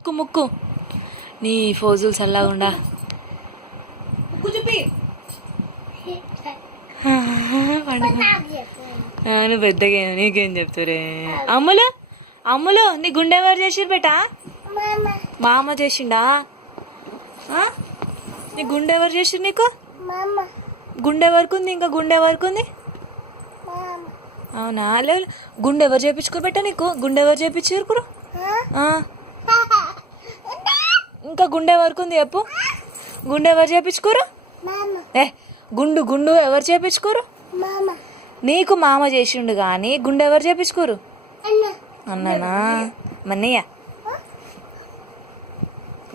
ముక్కు ముక్కు నీ ఫోజులు చల్లగుండా. నువ్వు పెద్దగా నీకేం చెప్తారే. అమ్ములు అమ్ములు నీ గుండె ఎవరు చేసిరు బేటా? మామ చేసిండా? నీ గుండె ఎవరు చేసిరు నీకు? గుండె వరకు ఉంది, ఇంకా గుండె వరకు ఉంది. అవునా? లేదు గుండె ఎవరు చేపించుకోరు బెట్ట నీకు? గుండె ఎవరు చేపించుకురు? ఇంకా గుండె వరకు ఉంది చెప్పు. గుండె ఎవరు చేపించుకోరు? గుండు గుండు ఎవరు చేపించుకోరు? నీకు మామ చేసిండు కానీ గుండె ఎవరు చేపించుకోరు? అన్నానా? మన్నయ్య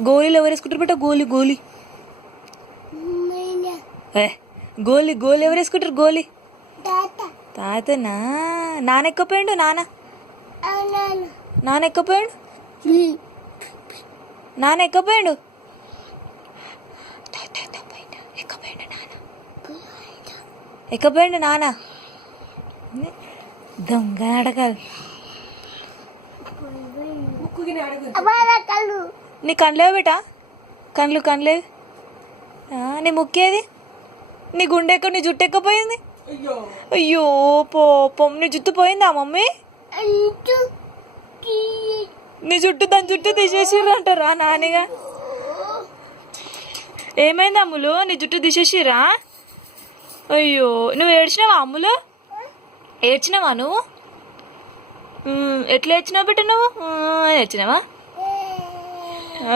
గోళీలు ఎవరు వేసుకుంటారు బెట్ట? గోలి గోలి గోలి గోలి ఎవరు వేసుకుంటారు? గోలి తాతనా? నాన్న ఎక్కపోయాడు. నాన్న ఎక్కపోయాడు. నాన్న ఎక్కపోయాడు. ఎక్కపోయాడు నాన్న. దొంగ అడగాలి. నీ కండ్లేవు బేటా? కండ్లు కండ్లేవు. నీ ముక్కేది? నీ గుండె ఎక్క, నీ జుట్టు ఎక్కపోయింది. అయ్యో పాపం, నీ జుట్టు పోయిందా మమ్మీ? నీ జుట్టు దాని జుట్టు తీసేసిర్రు అంటారా నానిగా? ఏమైంది అమ్ములు? నీ జుట్టు తీసేసిరా? అయ్యో నువ్వు ఏడ్చినావా అమ్ములు? ఏడ్చినావా నువ్వు? ఎట్లా ఏడ్చినావు బిడ్డ నువ్వు? ఏడ్చినావా?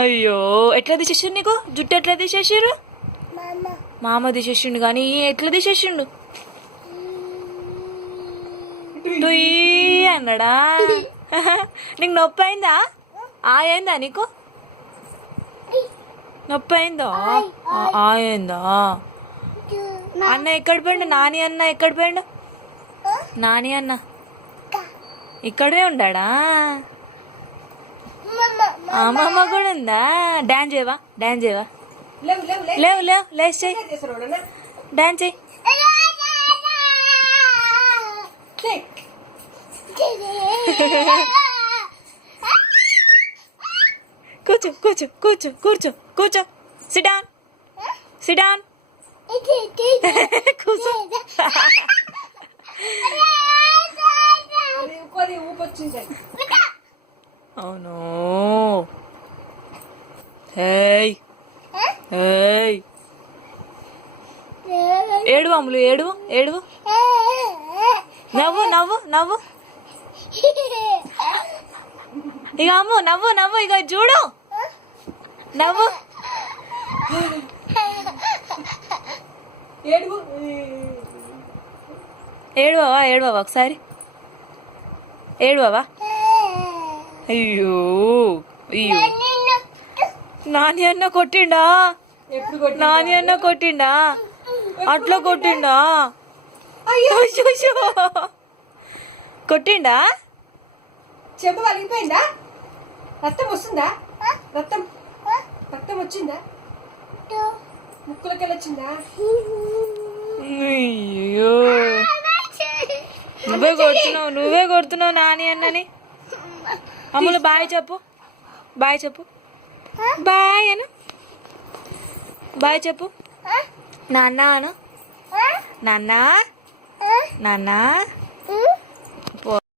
అయ్యో ఎట్లా తీసేసిండు నీకు జుట్టు? ఎట్లా తీసేసిర్రు? మామ తీసేసిండు కానీ ఎట్లా తీసేసిండు? అన్నాడా? నీకు నొప్పి అయిందా? అయిందా నీకు? నొప్పి అయిందా? అయిందా? అన్న ఎక్కడ పోయిండు? నాని అన్న ఎక్కడ పోయిండు? నాని అన్న ఇక్కడే ఉండా? అమ్మమ్మ కూడా ఉందా? డాన్స్ చేయవా? డాన్స్ చేయవా? లేవు లేవు లేచి చెయ్యి. డాన్స్ చెయ్యి. కూర్చో కూర్చో కూర్చో కూర్చో కూర్చో. SIT down SIT down. కూర్చో. అవును. హేయ్ హేయ్ ఏడువు అమ్ములు, ఏడువు ఏడువు. నవ్వు నవ్వు నవ్వు. ఇక అమ్ము నవ్వు నవ్వు. ఇక చూడు నవ్వు. ఏడువా ఏడువా ఒకసారి ఏడువా. అయ్యో అయ్యో నాని అన్న కొట్టిండా? నాని అన్న కొట్టిండా? అట్లా కొట్టిండా? కొట్టిండా? చెంబు వలిగిపోయిందా? రక్తం వస్తుందా? రక్తం రక్తం వచ్చిందా? ముక్కులకెళ్ళి వచ్చిందా? అయ్యో నువ్వే కొడుతున్నావు నాని అన్నని. అమ్ములు బాయ్ చెప్పు. బాయ్ చెప్పు. బాయ్ అను. బాయ్ చెప్పు. నాన్న అను. నాన్న నాన్న.